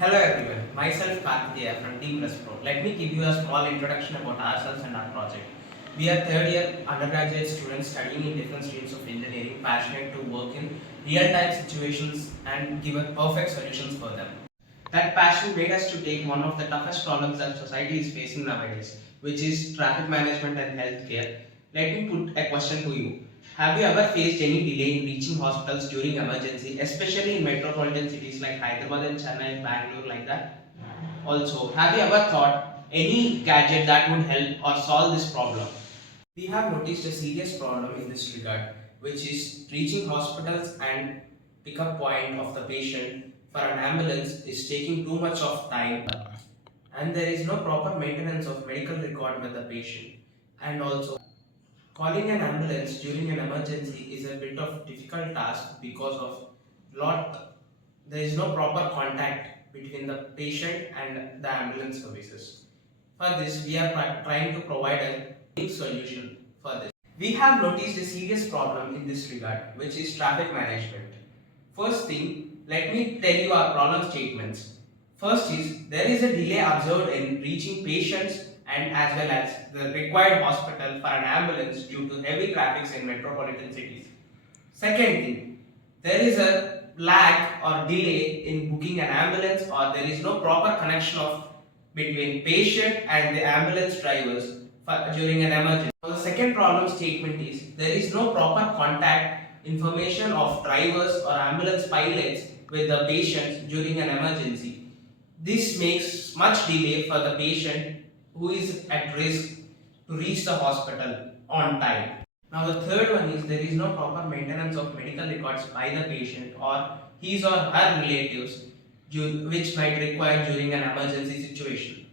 Hello everyone, myself Karthikeya from Team Respro. Let me give you a small introduction about ourselves and our project. We are third year undergraduate students studying in different streams of engineering, passionate to work in real-time situations and give a perfect solutions for them. That passion made us to take one of the toughest problems that society is facing nowadays, which is traffic management and healthcare. Let me put a question to you. Have you ever faced any delay in reaching hospitals during emergency, especially in metropolitan cities like Hyderabad and Chennai, Bangalore, like that? Also, have you ever thought any gadget that would help or solve this problem? We have noticed a serious problem in this regard, which is reaching hospitals and pickup point of the patient for an ambulance is taking too much of time, and there is no proper maintenance of medical record with the patient. And also, calling an ambulance during an emergency is a bit of difficult task because of lot there is no proper contact between the patient and the ambulance services. For this, we are trying to provide a unique solution for this. We have noticed a serious problem in this regard, which is traffic management. First thing, let me tell you our problem statements. First is, there is a delay observed in reaching patients and as well as the required hospital for an ambulance due to heavy traffic in metropolitan cities. Second thing, there is a lag or delay in booking an ambulance, or there is no proper connection of between patient and the ambulance drivers during an emergency. Now, the second problem statement is there is no proper contact information of drivers or ambulance pilots with the patients during an emergency. This makes much delay for the patient who is at risk to reach the hospital on time. Now the third one is there is no proper maintenance of medical records by the patient or his or her relatives which might require during an emergency situation.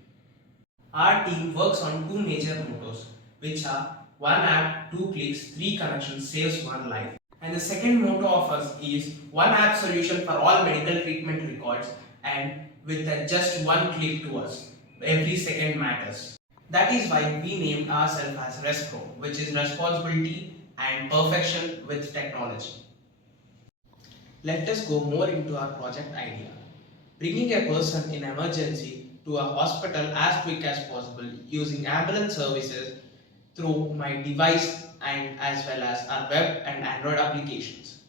Our team works on two major mottos, which are one app, two clicks, three connections saves one life. And the second motto of us is one app solution for all medical treatment records and with just one click to us. Every second matters. That is why we named ourselves as Respro, which is responsibility and perfection with technology. Let us go more into our project idea. Bringing a person in emergency to a hospital as quick as possible using ambulance services through my device and as well as our web and Android applications.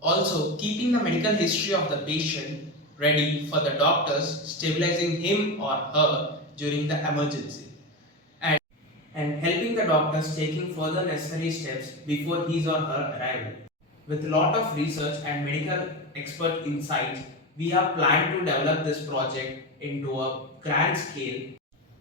Also, keeping the medical history of the patient ready for the doctors stabilizing him or her during the emergency and helping the doctors taking further necessary steps before his or her arrival. With a lot of research and medical expert insights, we have planned to develop this project into a grand scale.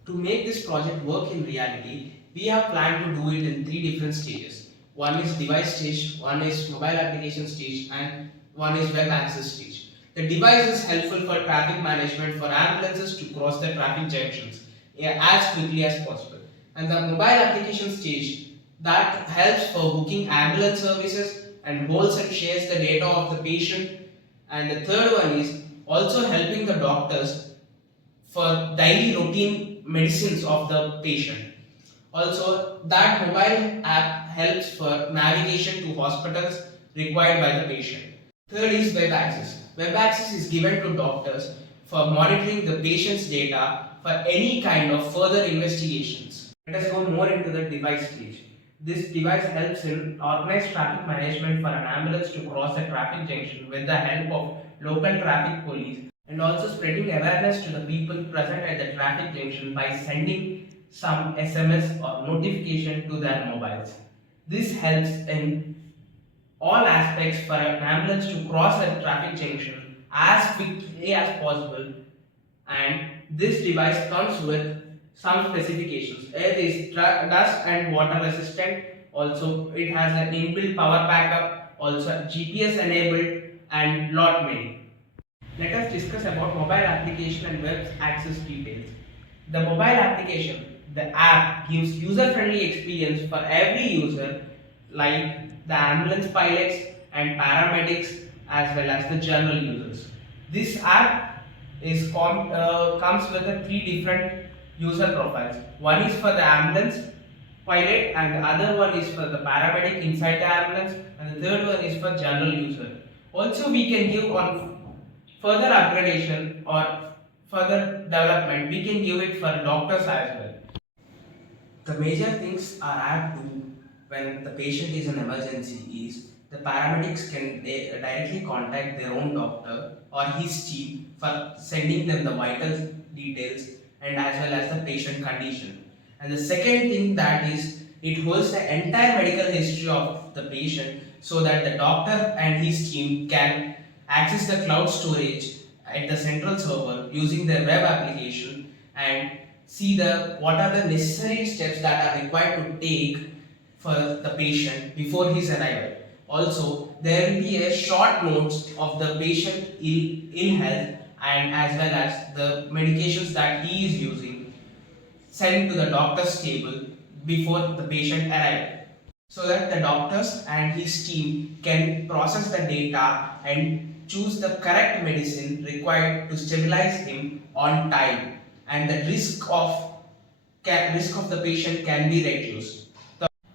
To make this project work in reality, we have planned to do it in three different stages. One is device stage, one is mobile application stage, and one is web access stage. The device is helpful for traffic management for ambulances to cross the traffic junctions as quickly as possible. And the mobile application stage that helps for booking ambulance services and holds and shares the data of the patient. And the third one is also helping the doctors for daily routine medicines of the patient. Also, that mobile app helps for navigation to hospitals required by the patient. Third is web access. Web access is given to doctors for monitoring the patient's data for any kind of further investigations. Let us go more into the device stage. This device helps in organized traffic management for an ambulance to cross a traffic junction with the help of local traffic police and also spreading awareness to the people present at the traffic junction by sending some SMS or notification to their mobiles. This helps in all aspects for an ambulance to cross a traffic junction as quickly as possible, and this device comes with some specifications. It is dust and water resistant. Also, it has an inbuilt power backup, also GPS enabled, and lot many. Let us discuss about mobile application and web access details. The mobile application, the app gives user-friendly experience for every user, like the ambulance pilots and paramedics as well as the general users. This app comes with three different user profiles. One is for the ambulance pilot and the other one is for the paramedic inside the ambulance and the third one is for general user. Also, we can give on further upgradation or further development, we can give it for doctors as well. The major things our app do when the patient is in emergency is the paramedics can directly contact their own doctor or his team for sending them the vital details and as well as the patient condition. And the second thing that is it holds the entire medical history of the patient so that the doctor and his team can access the cloud storage at the central server using their web application and see what are the necessary steps that are required to take for the patient before his arrival. Also, there will be a short notes of the patient ill health and as well as the medications that he is using sent to the doctor's table before the patient arrival so that the doctors and his team can process the data and choose the correct medicine required to stabilize him on time and the risk of the patient can be reduced.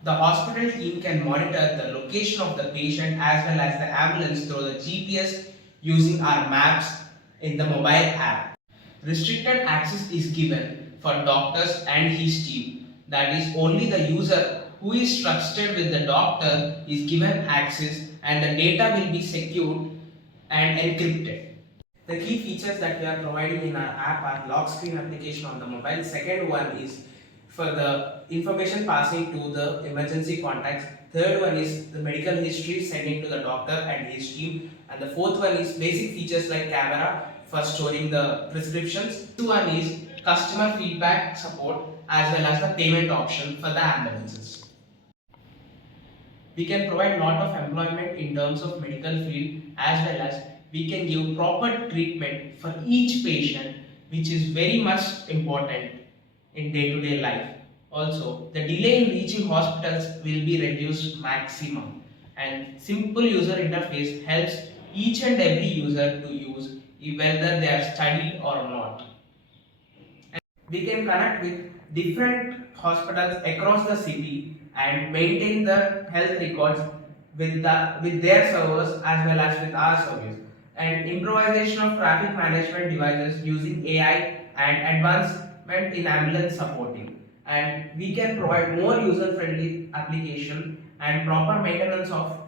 The hospital team can monitor the location of the patient as well as the ambulance through the GPS using our maps in the mobile app. Restricted access is given for doctors and his team. That is, only the user who is trusted with the doctor is given access and the data will be secured and encrypted. The key features that we are providing in our app are lock screen application on the mobile. Second one is for the information passing to the emergency contacts. Third one is the medical history sending to the doctor and his team. And the fourth one is basic features like camera for storing the prescriptions. Fifth one is customer feedback support as well as the payment option for the ambulances. We can provide lot of employment in terms of medical field as well as we can give proper treatment for each patient, which is very much important in day-to-day life. Also, the delay in reaching hospitals will be reduced maximum and simple user interface helps each and every user to use whether they are studied or not. And we can connect with different hospitals across the city and maintain the health records with their servers as well as with our service. And improvisation of traffic management devices using AI and advancement in ambulance supporting. And we can provide more user-friendly application and proper maintenance of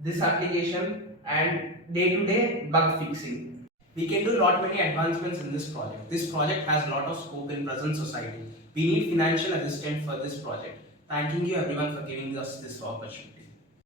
this application and day-to-day bug fixing. We can do lot many advancements in this project. This project has a lot of scope in present society. We need financial assistance for this project. Thanking you everyone for giving us this opportunity.